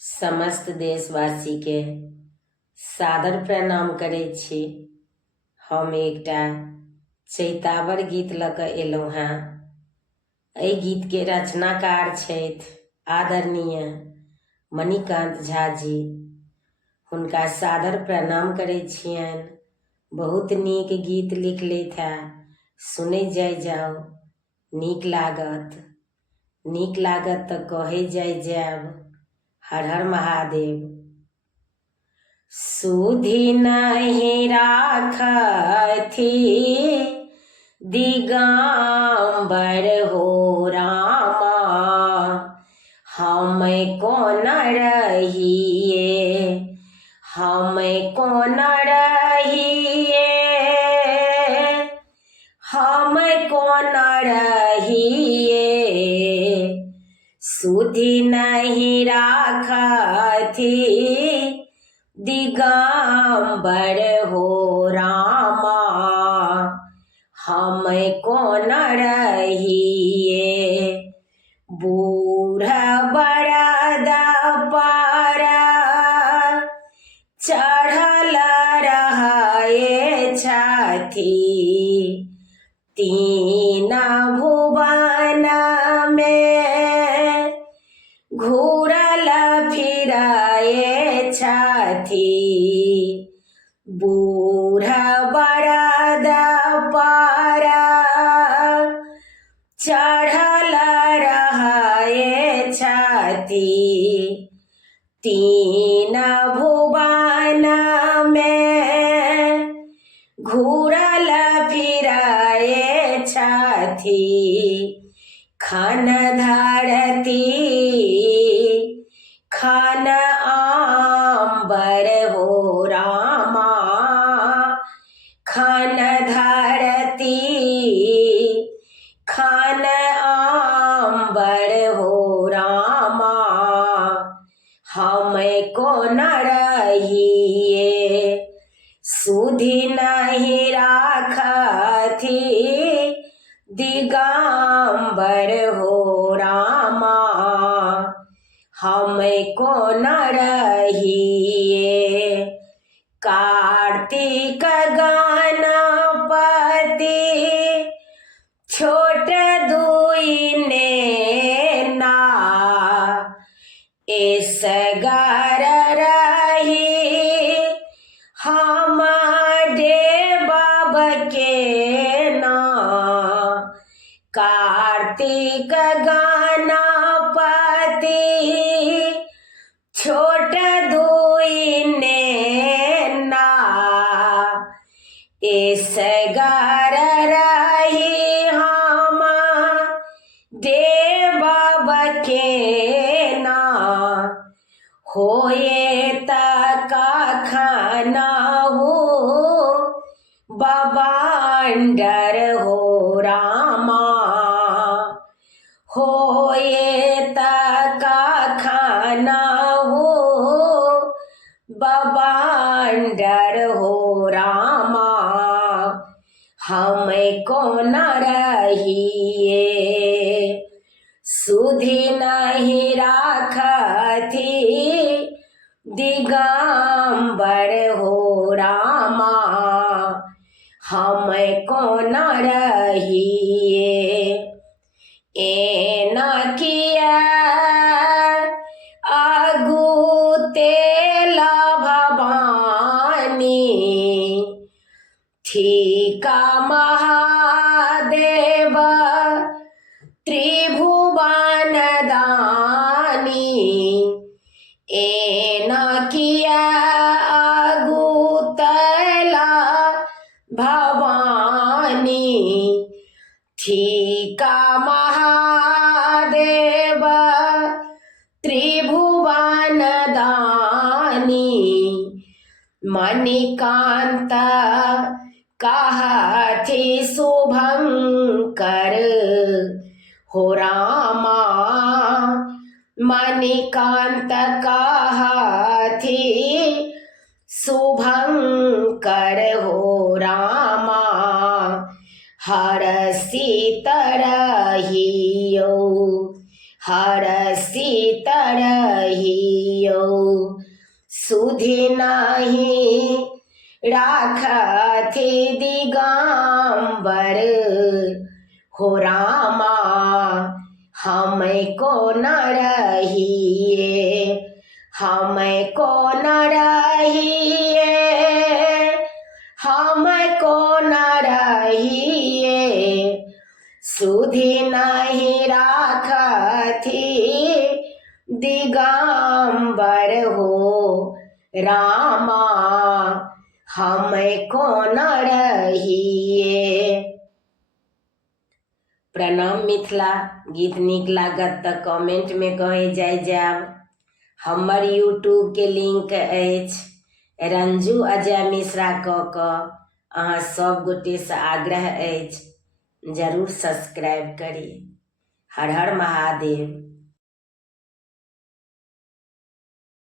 समस्त देशवासी के सादर प्रणाम करै छी। हम एकटा चैतावर गीत लऽ कऽ एलहुँ हेँ। एहि गीत के रचनाकार छथि आदरणीय मणिकान्त झा जी। हुनका सादर प्रणाम करै छियनि। बहुत नीक गीत लिखलथि हेँ, सुनैत जाउ, नीक लागत तऽ कहै जायब हर हर महादेव। सुधि नहीं राखथि दिगंबर हो रामा, हम कोन रहिए सुधि नहीं राखथि दिगंबर हो रामा, हम कोन रहिए। बूढ़ बरद पर चढ़ल रहै छथि, तीन भुवन में घूरल फिरै छथि। बूढ़ बरद पर चढ़ल रहै छथि, तीन भुवन में घूरल फिरै छथि। खन धरती खन आम्बर हो रामा, खन धरती खन आम्बर हो रामा, हम कोन रहिए। सुधि नहीं राखथि दिगंबर हो रामा, हम कोन रहिए। कार्तिक गणपति छोट दुई नेना, एसगर रही हम देवब के ना। कार्तिक गणपति छोट दुई नेना, एसगर रही हम देवब के ना। होए त कखन बबंडर हो रामा, होए त कखन बबंडर हो रामा, हम कोन रहिए। सुधि नहीं राखथि दिगंबर हो रामा, हम कोन रहिए। एना किया आगू तेला भवानी, ठीका महादेव त्रिभुवन दानी। एना किया आगू तेला भवानी, ठीका महादेव त्रिभुवन दानी। मणिकान्त कहथि शुभंकर हो रामा, मणिकान्त कहथि शुभंकर हो रामा, हर सीतरहियो हर सीतरहियो सुधि नहीं राखथि दिगंबर हो रामा हमको न रहिए हमको न रहिए हमको न रहिए सुधि नहीं राखथि दिगंबर हो रामा हमको न रहिए। प्रणाम मिथिला। गीत नीक लागत तऽ कमेंट में कहे जाओ। हमर यूट्यूब के लिंक अछि रंजू अजय मिश्रा कऽ अहाँ सब गोटे से आग्रह अछि जरूर सब्सक्राइब करी। हर हर महादेव।